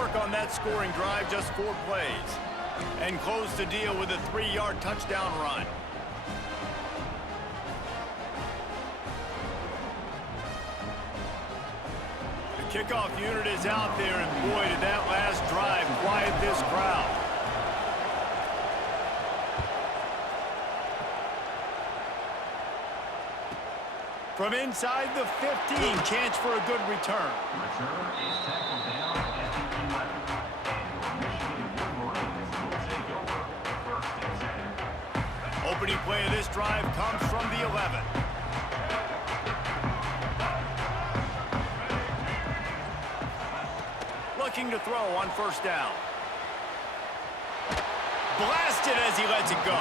work on that scoring drive, just 4 plays. And closed the deal with a 3-yard touchdown run. The kickoff unit is out there, and boy, did that last drive quiet this crowd. From inside the 15, chance for a good return. Return is tackled down at the 11. And Michigan Wolverines will take over first and 10. Opening play of this drive comes from the 11. Looking to throw on first down. Blasted as he lets it go.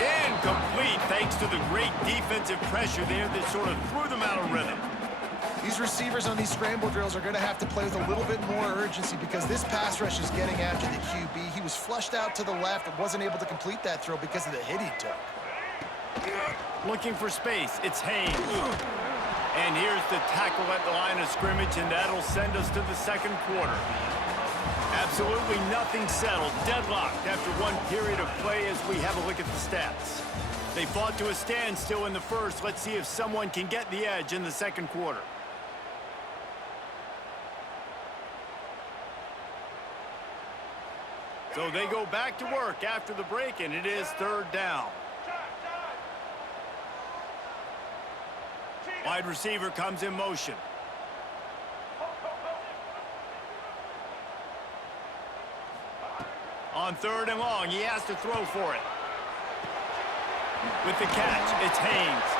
Incomplete thanks to the great defensive pressure there that sort of threw them out of rhythm. These receivers on these scramble drills are going to have to play with a little bit more urgency because this pass rush is getting after the QB. He was flushed out to the left and wasn't able to complete that throw because of the hit he took. Looking for space, it's Haynes. And here's the tackle at the line of scrimmage, and that'll send us to the second quarter. Absolutely nothing settled, deadlocked after one period of play as we have a look at the stats. They fought to a standstill in the first. Let's see if someone can get the edge in the second quarter. So they go back to work after the break, and it is third down. Wide receiver comes in motion. On third and long, he has to throw for it. With the catch, it's Haynes.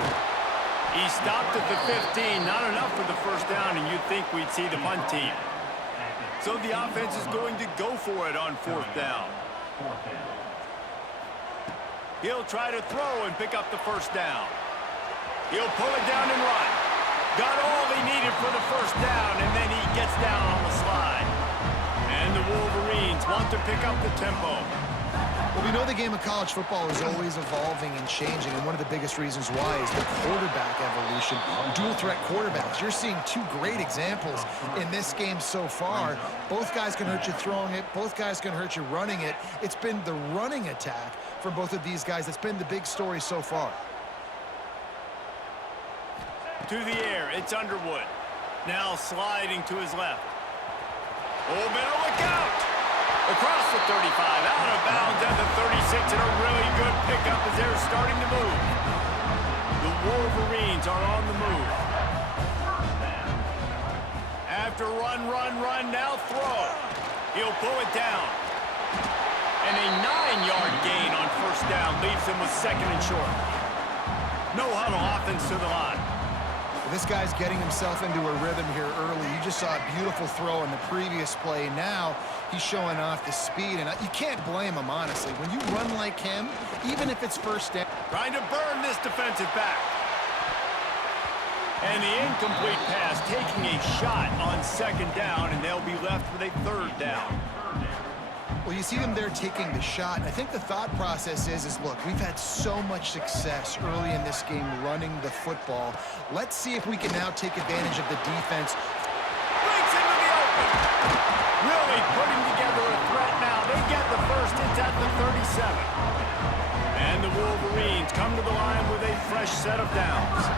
He stopped at the 15, not enough for the first down, and you'd think we'd see the punt team. So the offense is going to go for it on fourth down. He'll try to throw and pick up the first down. He'll pull it down and run. Got all he needed for the first down, and then he gets down on the slide. And the Wolverines want to pick up the tempo. Well, we know the game of college football is always evolving and changing, and one of the biggest reasons why is the quarterback evolution. Dual-threat quarterbacks. You're seeing two great examples in this game so far. Both guys can hurt you throwing it. Both guys can hurt you running it. It's been the running attack for both of these guys that's been the big story so far. To the air, it's Underwood. Now sliding to his left. Oh, better look out! Across the 35, out of bounds at the 36, and a really good pickup as they're starting to move. The Wolverines are on the move. After run, now throw. He'll pull it down. And a 9-yard gain on first down leaves him with second and short. No huddle offense to the line. This guy's getting himself into a rhythm here early. You just saw a beautiful throw in the previous play. Now he's showing off the speed, and you can't blame him, honestly. When you run like him, even if it's first down. Trying to burn this defensive back. And the incomplete pass taking a shot on second down, and they'll be left with a third down. Well, you see them there taking the shot. I think the thought process is look, we've had so much success early in this game running the football. Let's see if we can now take advantage of the defense. Breaks into the open. Really putting together a threat now. They get the first. It's at the 37. And the Wolverines come to the line with a fresh set of downs.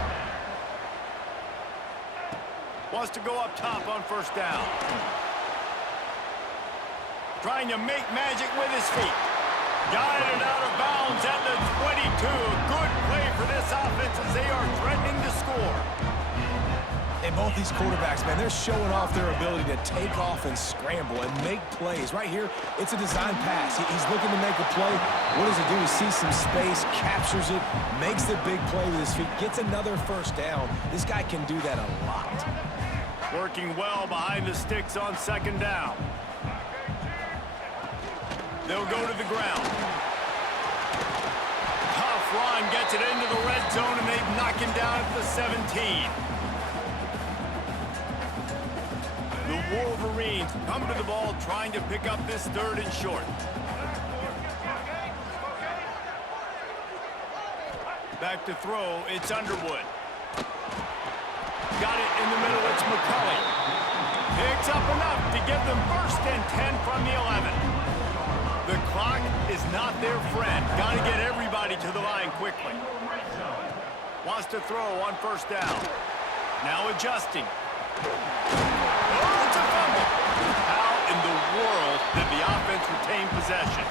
Wants to go up top on first down. Trying to make magic with his feet. Guided out of bounds at the 22. A good play for this offense as they are threatening to score. And both these quarterbacks, man, they're showing off their ability to take off and scramble and make plays. Right here, it's a design pass. He's looking to make a play. What does he do? He sees some space, captures it, makes the big play with his feet, gets another first down. This guy can do that a lot. Working well behind the sticks on second down. They'll go to the ground. Tough run gets it into the red zone, and they knock him down at the 17. The Wolverines come to the ball trying to pick up this third and short. Back to throw, it's Underwood. Got it in the middle, it's McCulley. Picks picks up enough to give them first and 10 from the 11. The clock is not their friend. Got to get everybody to the line quickly. Wants to throw on first down. Now adjusting. Oh, it's a fumble. How in the world did the offense retain possession?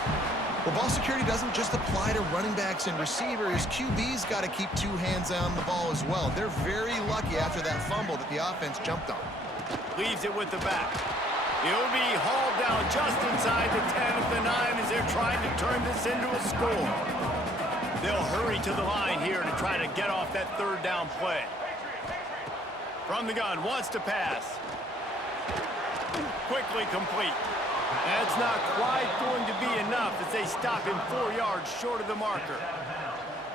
Well, ball security doesn't just apply to running backs and receivers. QB's got to keep two hands on the ball as well. They're very lucky after that fumble that the offense jumped on. Leaves it with the back. He'll be hauled down just inside the 10 at the 9 as they're trying to turn this into a score. They'll hurry to the line here to try to get off that third down play. From the gun, wants to pass. Quickly complete. That's not quite going to be enough as they stop him 4 yards short of the marker.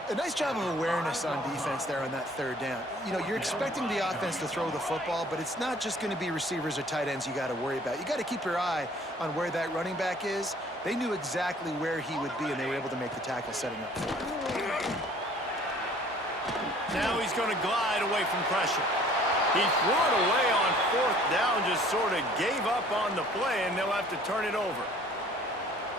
A nice job of awareness on defense there on that third down. You know, you're expecting the offense to throw the football, but it's not just going to be receivers or tight ends you got to worry about. You got to keep your eye on where that running back is. They knew exactly where he would be, and they were able to make the tackle setting up for him. Now he's going to glide away from pressure. He threw it away on fourth down, just sort of gave up on the play, and they'll have to turn it over.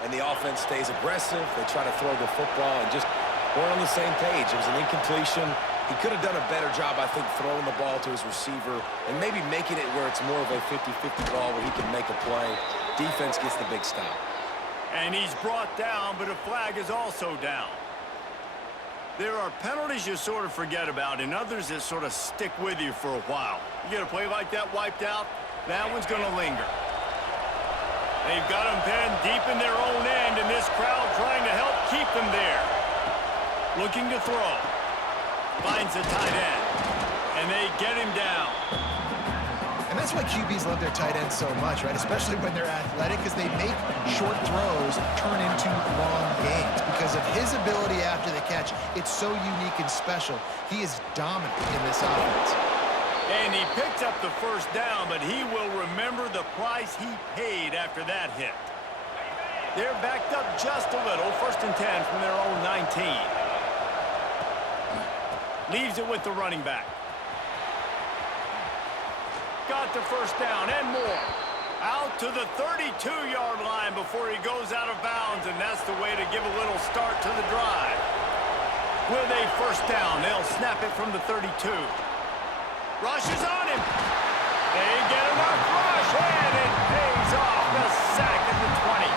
And the offense stays aggressive. They try to throw the football and just weren't on the same page. It was an incompletion. He could have done a better job, I think, throwing the ball to his receiver and maybe making it where it's more of a 50-50 ball where he can make a play. Defense gets the big stop. And he's brought down, but a flag is also down. There are penalties you sort of forget about and others that sort of stick with you for a while. You get a play like that wiped out, that one's going to linger. They've got them pinned deep in their own end, and this crowd trying to help keep them there. Looking to throw. Finds the tight end. And they get him down. And that's why QBs love their tight ends so much, right? Especially when they're athletic, because they make short throws turn into long gains. Because of his ability after the catch, it's so unique and special. He is dominant in this offense. And he picked up the first down, but he will remember the price he paid after that hit. They're backed up just a little. First and 10 from their own 19. Leaves it with the running back. Got the first down and more. Out to the 32-yard line before he goes out of bounds, and that's the way to give a little start to the drive. With a first down, they'll snap it from the 32. Rush is on him. They get enough rush, and it pays off. The sack at the 20.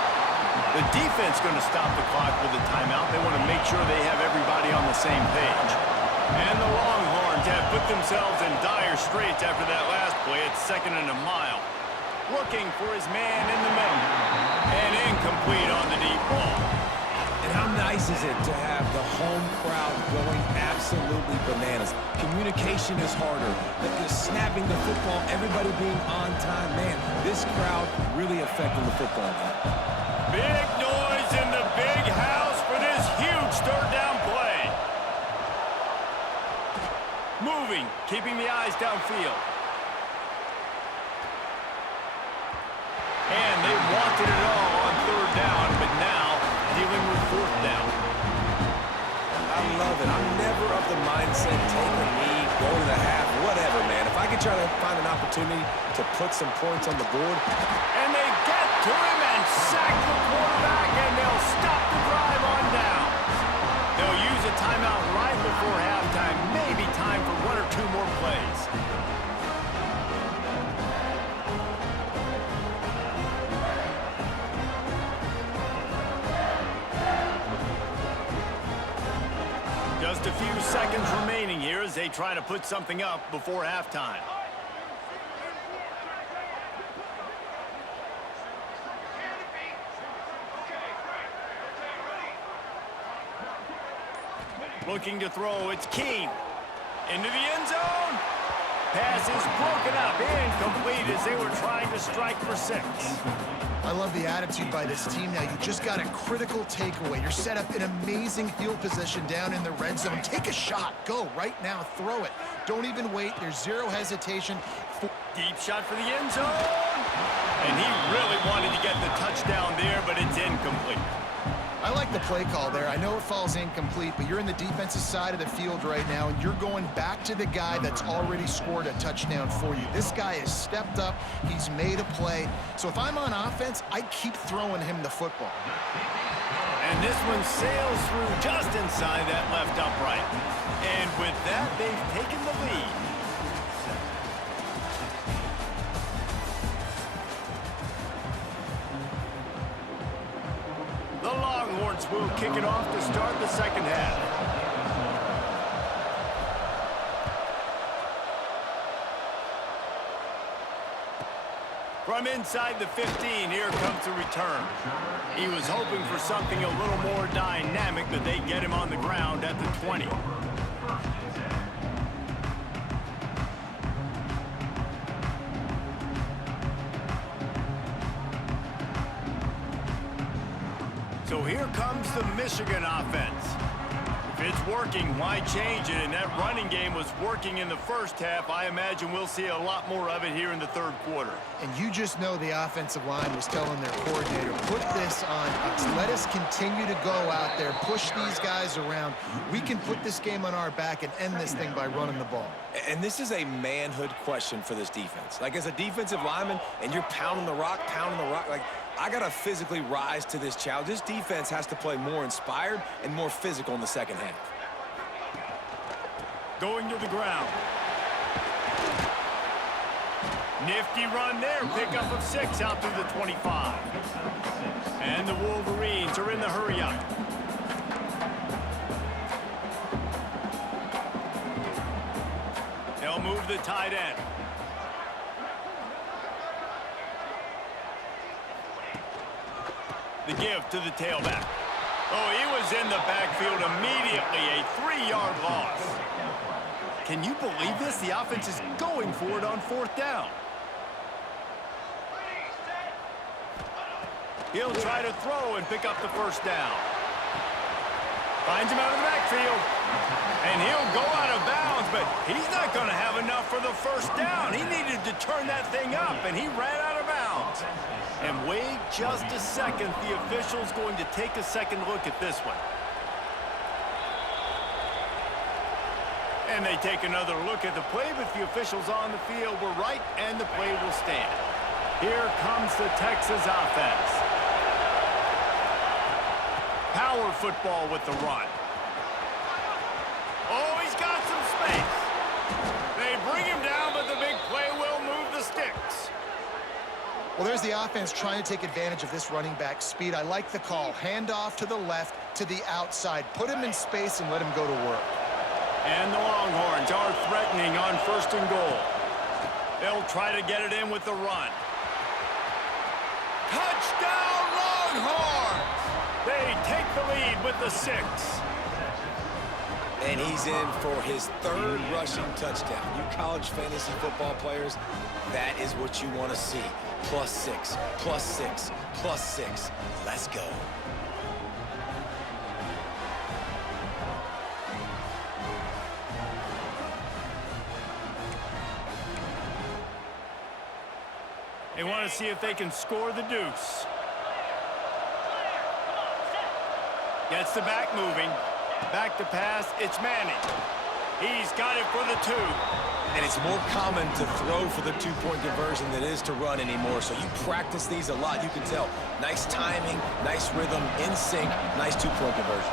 The defense going to stop the clock with a timeout. They want to make sure they have everybody on the same page. And the Longhorns have put themselves in dire straits after that last play. It's second and a mile. Looking for his man in the middle. And incomplete on the deep ball. And how nice is it to have the home crowd going absolutely bananas? Communication is harder. Just snapping the football, everybody being on time. Man, this crowd really affecting the football game. Big noise in the big house for this huge third down play. Moving, keeping the eyes downfield. And they wanted it all on third down, but now dealing with fourth down. I love it. I'm never of the mindset, take a knee, go to the half, whatever, man. If I could try to find an opportunity to put some points on the board. And they get to him and sack the quarterback, and they'll stop the drive on down. They'll use a timeout right before halftime. Maybe time for one or two more plays. Just a few seconds remaining here as they try to put something up before halftime. Looking to throw, it's Keene. Into the end zone. Pass is broken up, incomplete as they were trying to strike for 6. I love the attitude by this team now. You just got a critical takeaway. You're set up in amazing field position down in the red zone. Take a shot. Go right now. Throw it. Don't even wait. There's zero hesitation. Deep shot for the end zone. And he really wanted to get the touchdown there, but it's incomplete. I like the play call there. I know it falls incomplete, but you're in the defensive side of the field right now, and you're going back to the guy that's already scored a touchdown for you. This guy has stepped up. He's made a play. So if I'm on offense, I keep throwing him the football. And this one sails through just inside that left upright. And with that, they've taken the lead. The Longhorns will kick it off to start the second half. From inside the 15, here comes the return. He was hoping for something a little more dynamic, but they get him on the ground at the 20. So here comes the Michigan offense. If it's working, why change it? And that running game was working in the first half. I imagine we'll see a lot more of it here in the third quarter. And you just know the offensive line was telling their coordinator, put this on us. Let us continue to go out there, push these guys around. We can put this game on our back and end this thing by running the ball. And this is a manhood question for this defense. Like, as a defensive lineman, and you're pounding the rock, like, I got to physically rise to this challenge. This defense has to play more inspired and more physical in the second half. Going to the ground. Nifty run there. Pickup of 6 out through the 25. And the Wolverines are in the hurry-up. They'll move the tight end. The give to the tailback. Oh, he was in the backfield immediately. A 3-yard loss. Can you believe this? The offense is going for it on 4th down. He'll try to throw and pick up the first down. Finds him out of the backfield. And he'll go out of bounds, but he's not going to have enough for the first down. He needed to turn that thing up, and he ran out of bounds. And wait just a second. The official's going to take a second look at this one. And they take another look at the play, but the officials on the field were right, and the play will stand. Here comes the Texas offense. Power football with the run. Oh, he's got some space. They bring him down, but the big play will move the sticks. Well, there's the offense trying to take advantage of this running back speed. I like the call. Hand off to the left, to the outside. Put him in space and let him go to work. And the Longhorns are threatening on 1st and goal. They'll try to get it in with the run. Touchdown, Longhorns! They take the lead with the 6. And he's in for his 3rd rushing touchdown. You college fantasy football players, that is what you want to see. +6, +6, +6. Let's go. They want to see if they can score the deuce. Gets the back moving. Back to pass, it's Manning. He's got it for the 2. And it's more common to throw for the 2-point conversion than it is to run anymore. So you practice these a lot. You can tell. Nice timing, nice rhythm, in sync, nice 2-point conversion.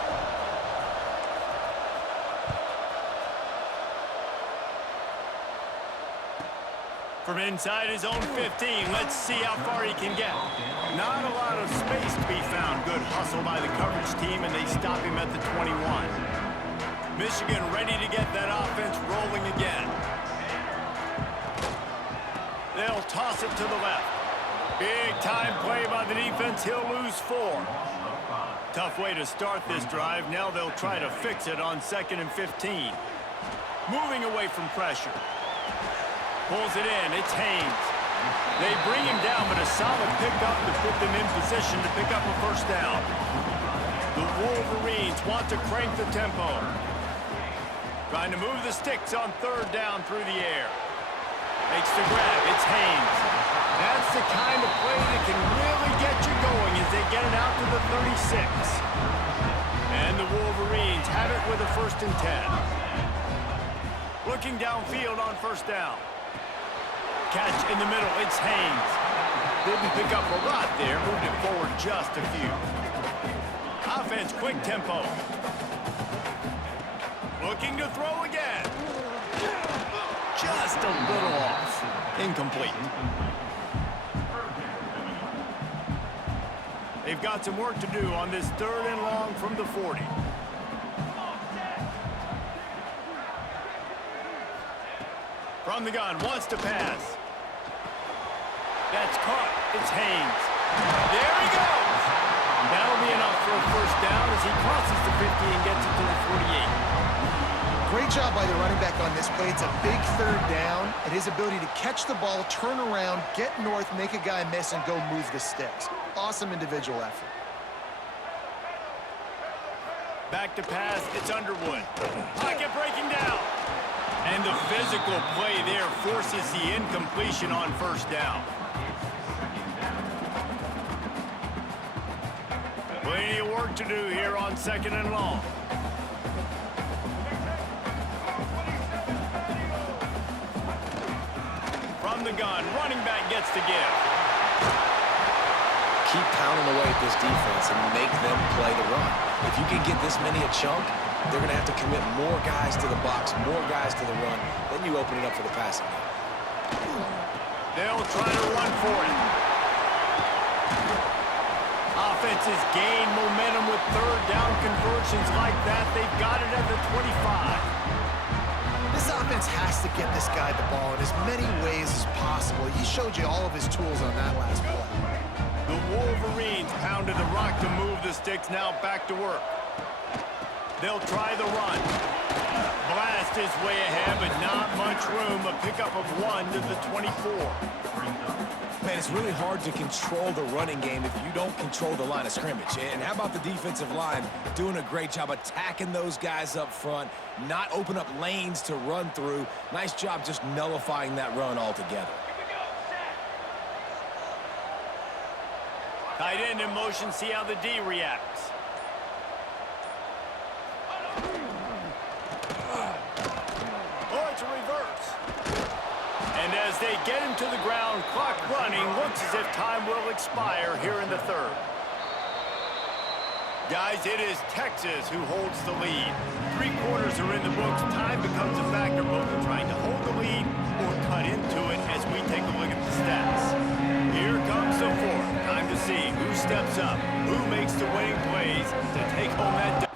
From inside his own 15, let's see how far he can get. Not a lot of space to be found. Good hustle by the coverage team, and they stop him at the 21. Michigan ready to get that offense rolling again. They'll toss it to the left. Big time play by the defense. He'll lose 4. Tough way to start this drive. Now they'll try to fix it on 2nd and 15. Moving away from pressure. Pulls it in. It's Haynes. They bring him down, but a solid pickup to put them in position to pick up a first down. The Wolverines want to crank the tempo. Trying to move the sticks on 3rd down through the air. Makes the grab. It's Haynes. That's the kind of play that can really get you going as they get get it out to the 36. And the Wolverines have it with a 1st and 10. Looking downfield on 1st down. Catch in the middle, it's Haynes. Didn't pick up a lot there, moved it forward just a few. Offense, quick tempo. Looking to throw again. Just a little off. Incomplete. They've got some work to do on this 3rd and long from the 40. From the gun, wants to pass. That's caught. It's Haynes. There he goes. That'll be enough for a 1st down as he crosses the 50 and gets it to the 48. Great job by the running back on this play. It's a big 3rd down, and his ability to catch the ball, turn around, get north, make a guy miss, and go move the sticks. Awesome individual effort. Back to pass, it's Underwood. Pocket breaking down. And the physical play there forces the incompletion on 1st down. Plenty of work to do here on 2nd and long. From the gun, running back gets the give. Keep pounding away at this defense and make them play the run. If you can get this many a chunk, they're going to have to commit more guys to the box, more guys to the run. Then you open it up for the passing game. They'll try to run for it. Offenses gain momentum with 3rd down conversions like that. They've got it at the 25. This offense has to get this guy the ball in as many ways as possible. He showed you all of his tools on that last play. The Wolverines pounded the rock to move the sticks, now back to work. They'll try the run. Blast his way ahead, but not much room. A pickup of 1 to the 24. Man, it's really hard to control the running game if you don't control the line of scrimmage. And how about the defensive line doing a great job attacking those guys up front, not open up lanes to run through. Nice job just nullifying that run altogether. Tight end in motion, see how the D reacts. Oh, it's a reverse. And as they get him to the ground, clock running, looks as if time will expire here in the 3rd. Guys, it is Texas who holds the lead. 3 quarters are in the books. Time becomes a factor both in trying to hold the lead or cut into it as we take a look at the stats. Here comes the 4th. Time to see who steps up, who makes the winning plays to take home that.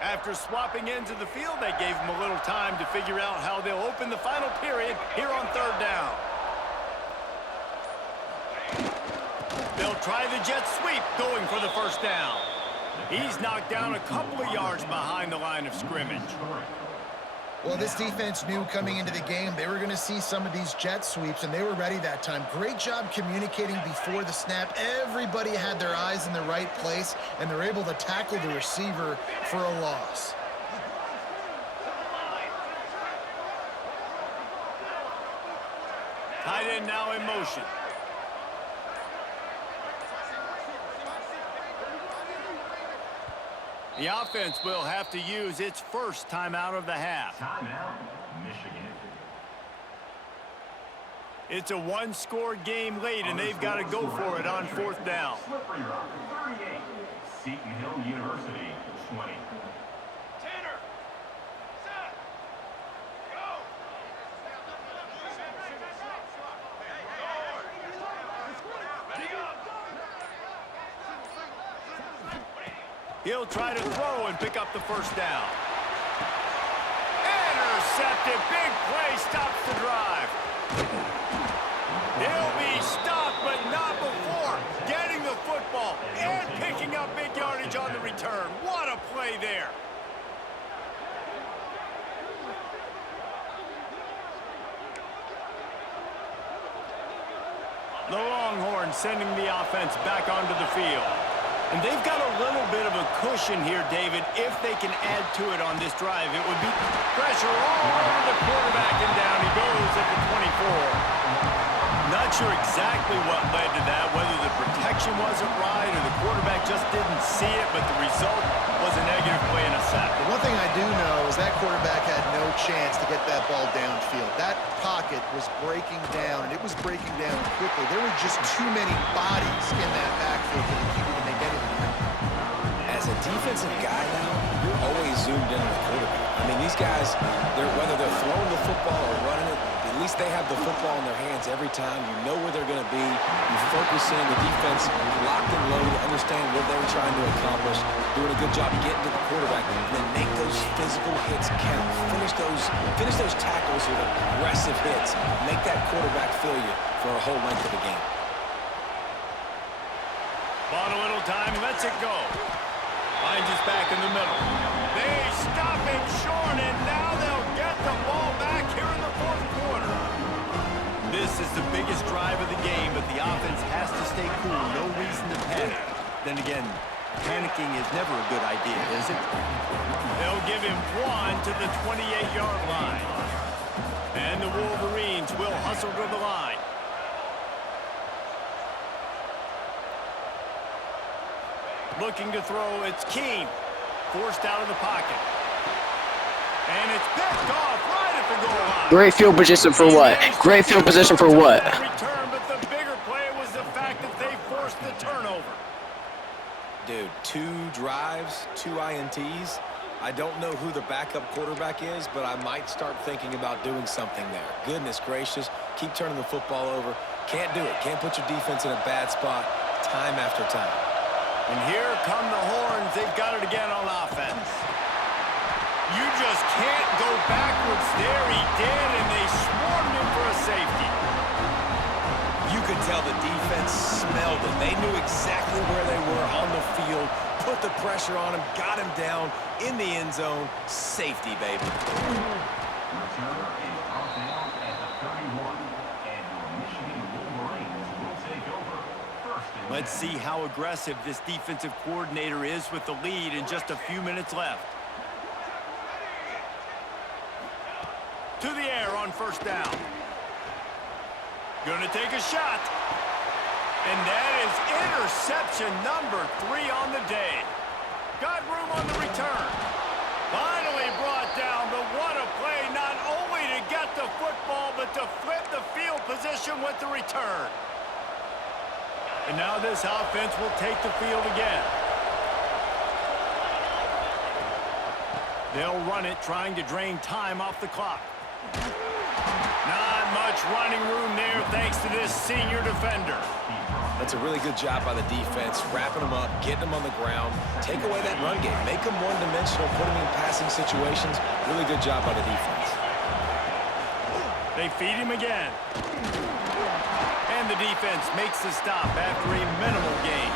After swapping ends of the field, they gave them a little time to figure out how they'll open the final period here on 3rd down. They'll try the jet sweep, going for the 1st down. He's knocked down a couple of yards behind the line of scrimmage. Well, this defense knew coming into the game they were going to see some of these jet sweeps, and they were ready that time. Great job communicating before the snap. Everybody had their eyes in the right place, and they're able to tackle the receiver for a loss. Tight end now in motion. The offense will have to use its first timeout of the half. Timeout, Michigan. It's a 1-score game late, and they've got to go for it on 4th down. Slippery rock, 38. Seton Hill University, 20. Tanner! Set! Go! Ready up! He'll try to throw and pick up the 1st down. Intercepted. Big play stops the drive. He'll be stopped, but not before getting the football and picking up big yardage on the return. What a play there. horn, sending the offense back onto the field. And they've got a little bit of a cushion here, David, if they can add to it on this drive. It would be pressure all over the quarterback, and down he goes at the 24. Not sure exactly what led to that, whether the protection wasn't right or the quarterback just didn't see it, but the result was a negative play and a sack. The one thing I do know is that quarterback had no chance to get that ball downfield. That pocket was breaking down, and it was breaking down quickly. There were just too many bodies in that backfield for the keeper to make anything happen. As a defensive guy now, you're always zoomed in on the quarterback. I mean, these guys, whether they're throwing the football or running it, at least they have the football in their hands every time. You know where they're going to be. You focus in, the defense locked and loaded, understand what they're trying to accomplish, doing a good job getting to the quarterback, and then make those physical hits count. Finish those tackles with aggressive hits. Make that quarterback feel you for a whole length of the game. Bought a little time, lets it go. Finds us back in the middle. They stop him short, and now they'll get the ball back here in the fourth quarter. This is the biggest drive of the game, but the offense has to stay cool. No reason to panic. Then again, panicking is never a good idea, is it? They'll give him one to the 28-yard line. And the Wolverines will hustle to the line. Looking to throw, it's Keene. Forced out of the pocket. And it's picked off right at the goal line. Great field position for what? Great field position for what? Return, but the bigger play was the fact that they forced the turnover. Dude, 2 drives, 2 INTs. I don't know who the backup quarterback is, but I might start thinking about doing something there. Goodness gracious, keep turning the football over. Can't do it. Can't put your defense in a bad spot time after time. And here come the horns. They've got it again on offense. You just can't go backwards there. He did, and they swarmed him for a safety. You could tell the defense smelled it. They knew exactly where they were on the field, put the pressure on him, got him down in the end zone. Safety, baby. Returner is out down at the 31, and your Michigan Wolverines will take over. Let's see how aggressive this defensive coordinator is with the lead in just a few minutes left. To the air on first down. Gonna take a shot. And that is interception number 3 on the day. Got room on the return. Finally brought down, but what a play, not only to get the football, but to flip the field position with the return. And now this offense will take the field again. They'll run it, trying to drain time off the clock. Not much running room there thanks to this senior defender. That's a really good job by the defense, wrapping them up, getting them on the ground. Take away that run game. Make them one-dimensional, put them in passing situations. Really good job by the defense. They feed him again. And the defense makes the stop after a minimal gain.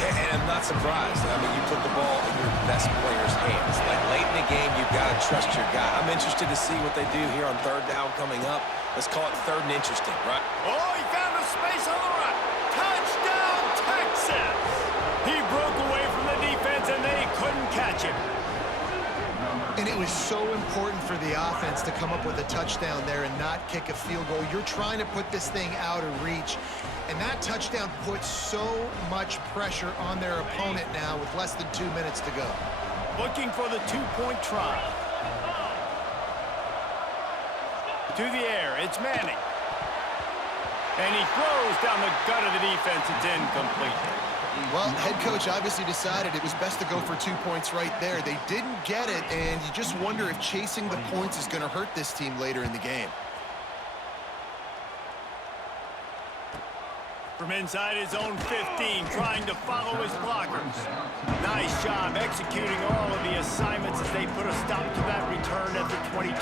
Yeah, and I'm not surprised. I mean, you put the ball in your best player's hands. Like, late in the game, you've got to trust your guy. I'm interested to see what they do here on third down coming up. Let's call it third and interesting, right? Oh, he found a space on the right. Touchdown, Texas! He broke away from the defense, and they couldn't catch him. And it was so important for the offense to come up with a touchdown there and not kick a field goal. You're trying to put this thing out of reach, and that touchdown puts so much pressure on their opponent now with less than 2 minutes to go. Looking for the 2-point try. To the air, it's Manning. And he throws down the gut of the defense. It's incomplete. Well, head coach obviously decided it was best to go for 2 points right there. They didn't get it, and you just wonder if chasing the points is going to hurt this team later in the game. From inside his own 15, trying to follow his blockers. Nice job executing all of the assignments as they put a stop to that return at the 22.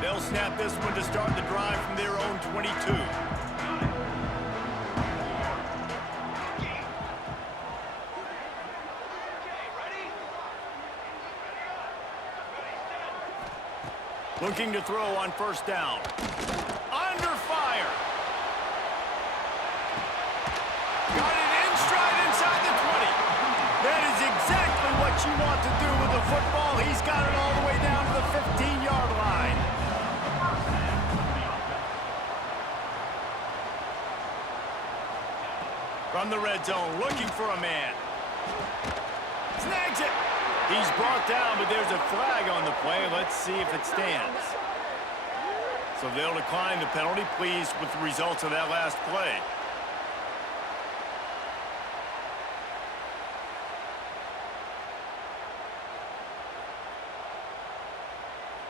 They'll snap this one to start the drive from their own 22. Looking to throw on first down. Under fire. Got it in stride inside the 20. That is exactly what you want to do with the football. He's got it all the way down to the 15-yard line. From the red zone, looking for a man. Snags it. He's brought down, but there's a flag on the play. Let's see if it stands. So they'll decline the penalty. Pleased with the results of that last play.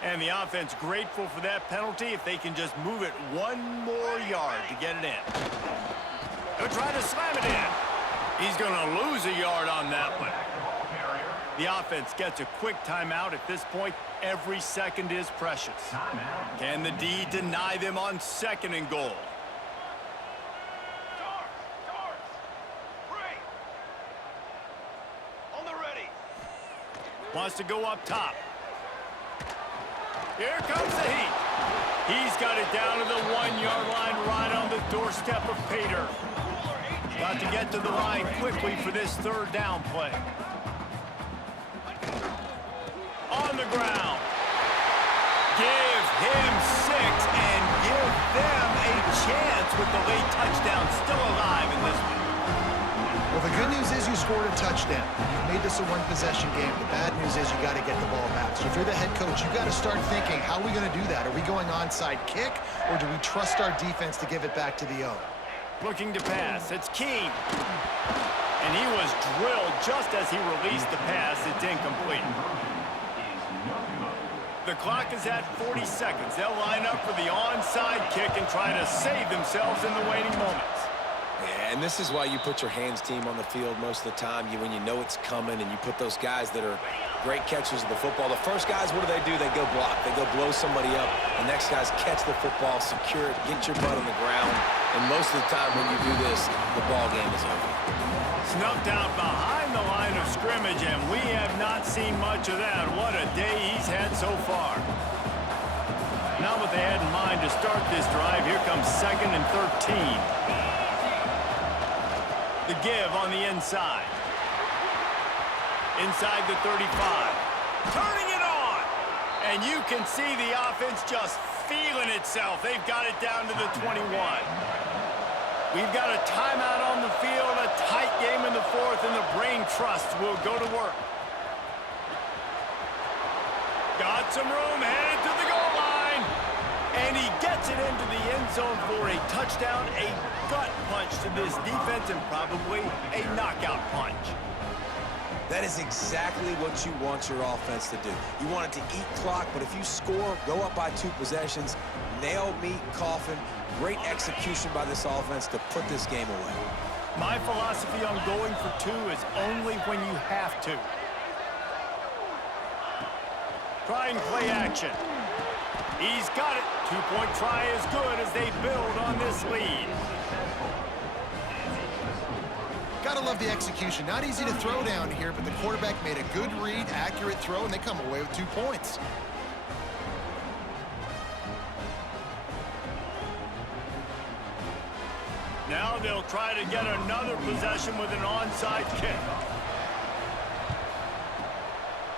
And the offense grateful for that penalty if they can just move it one more yard to get it in. They'll try to slam it in. He's going to lose a yard on that one. The offense gets a quick timeout. At this point, every second is precious. Can the D deny them on second and goal? Guards! Free! On the ready! Wants to go up top. Here comes the heat. He's got it down to the 1-yard line right on the doorstep of Pater. Got to get to the line quickly for this third down play. On the ground. Give him 6 and give them a chance with the late touchdown still alive in this one. Well, the good news is you scored a touchdown. You've made this a one-possession game. The bad news is you got to get the ball back. So if you're the head coach, you got to start thinking, how are we going to do that? Are we going onside kick, or do we trust our defense to give it back to the O? Looking to pass. It's Keene. And he was drilled just as he released the pass. It's incomplete. The clock is at 40 seconds. They'll line up for the onside kick and try to save themselves in the waiting moments. Yeah, and this is why you put your hands team on the field most of the time. When you know it's coming and you put those guys that are great catchers of the football. The first guys, what do? They go block. They go blow somebody up. The next guys catch the football, secure it, get your butt on the ground. And most of the time when you do this, the ball game is over. Snuffed out behind the line of scrimmage, and we have not seen much of that. What a day he's had so far. Not what they had in mind to start this drive. Here comes 2nd and 13. The give on the inside. Inside the 35. Turning it on. And you can see the offense just feeling itself. They've got it down to the 21. We've got a timeout on the field, a tight game in the fourth, and the brain trust will go to work. Got some room, headed to the goal line. And he gets it into the end zone for a touchdown, a gut punch to this defense, and probably a knockout punch. That is exactly what you want your offense to do. You want it to eat clock, but if you score, go up by 2 possessions, nail, meet, coffin. Great execution by this offense to put this game away. My philosophy on going for 2 is only when you have to. Trying play action. He's got it. 2-point try is good as they build on this lead. Gotta love the execution. Not easy to throw down here, but the quarterback made a good read, accurate throw, and they come away with 2 points. Now they'll try to get another possession with an onside kick.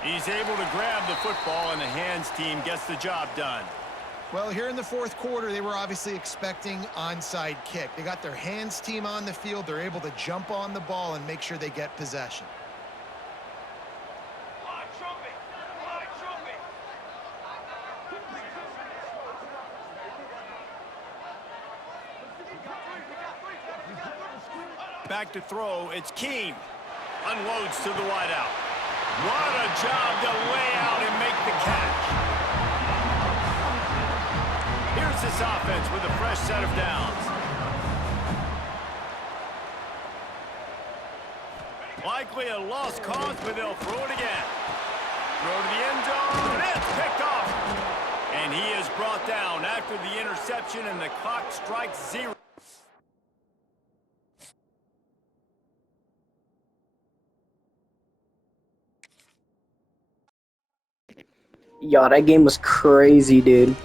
He's able to grab the football, and the hands team gets the job done. Well, here in the fourth quarter, they were obviously expecting onside kick. They got their hands team on the field. They're able to jump on the ball and make sure they get possession. Fly trumpet! Fly trumpet! Back to throw, it's Keene. Unloads to the wideout. What a job to lay out and make the catch. Here's this offense with a fresh set of downs. Likely a lost cause, but they'll throw it again. Throw to the end zone, it's picked off. And he is brought down after the interception, and the clock strikes 0. Yo, that game was crazy, dude.